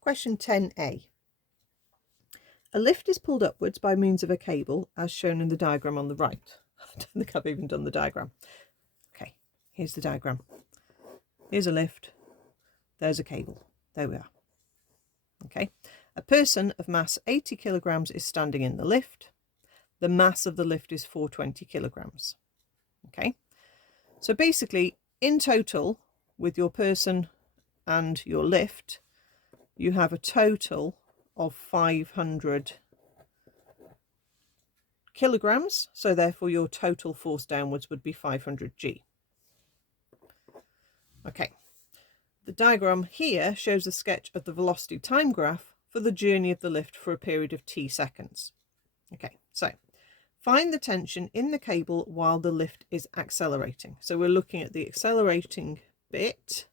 Question 10a. A lift is pulled upwards by means of a cable as shown in the diagram on the right. I don't think I've even done the diagram. Okay, here's the diagram. Here's a lift. There's a cable. There we are. Okay, a person of mass 80 kilograms is standing in the lift. The mass of the lift is 420 kilograms. Okay, so basically in total with your person and your lift, you have a total of 500 kilograms. So therefore your total force downwards would be 500 G. Okay. The diagram here shows a sketch of the velocity time graph for the journey of the lift for a period of t seconds. Okay, so find the tension in the cable while the lift is accelerating. So we're looking at the accelerating bit.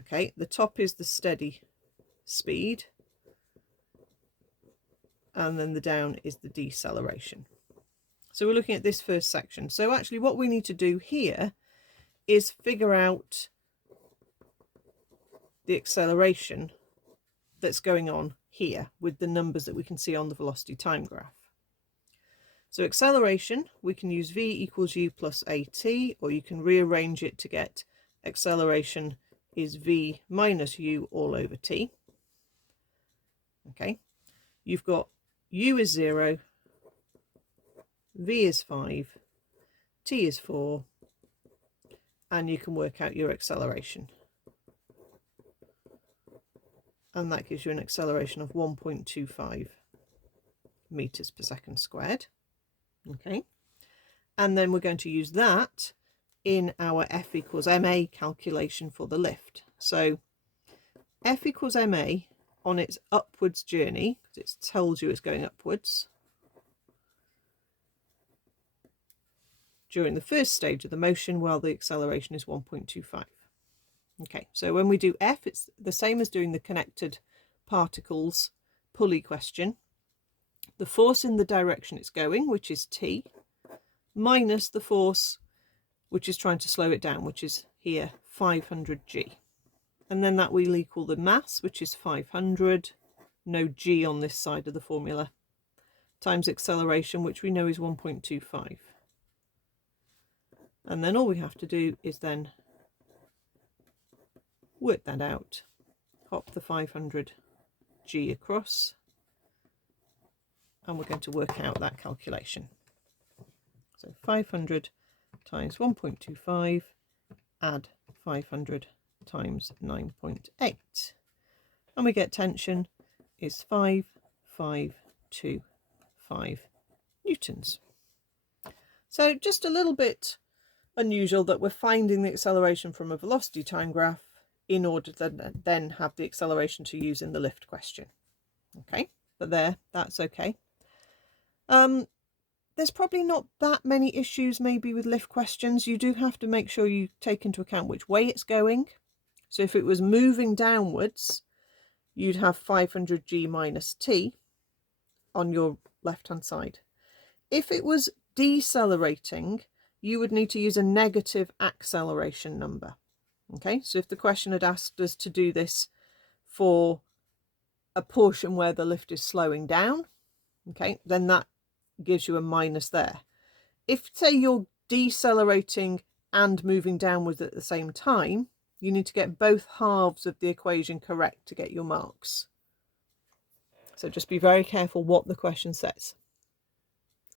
Okay, the top is the steady speed, and then the down is the deceleration. So we're looking at this first section. So actually what we need to do here is figure out the acceleration that's going on here with the numbers that we can see on the velocity time graph. So acceleration, we can use v equals u plus at, or you can rearrange it to get acceleration is v minus u all over t. Okay, you've got u is 0, v is 5, t is 4, and you can work out your acceleration. And that gives you an acceleration of 1.25 meters per second squared. Okay, and then we're going to use that in our F equals ma calculation for the lift. So F equals ma on its upwards journey, because it tells you it's going upwards during the first stage of the motion while the acceleration is 1.25. Okay, so when we do F, it's the same as doing the connected particles pulley question. The force in the direction it's going, which is T, minus the force which is trying to slow it down, which is here 500 G. And then that will equal the mass, which is 500, no G on this side of the formula, times acceleration, which we know is 1.25. And then all we have to do is then work that out, hop the 500 G across, and we're going to work out that calculation. So 500 times 1.25, add 500 times 9.8, and we get tension is 5,525 newtons. So just a little bit unusual that we're finding the acceleration from a velocity time graph in order to then have the acceleration to use in the lift question. Okay, but that's okay. There's probably not that many issues maybe with lift questions. You do have to make sure you take into account which way it's going. So if it was moving downwards, you'd have 500 G minus T on your left-hand side. If it was decelerating, you would need to use a negative acceleration number. Okay, so if the question had asked us to do this for a portion where the lift is slowing down, okay, then that gives you a minus there. If, say, you're decelerating and moving downwards at the same time, you need to get both halves of the equation correct to get your marks. So just be very careful what the question says.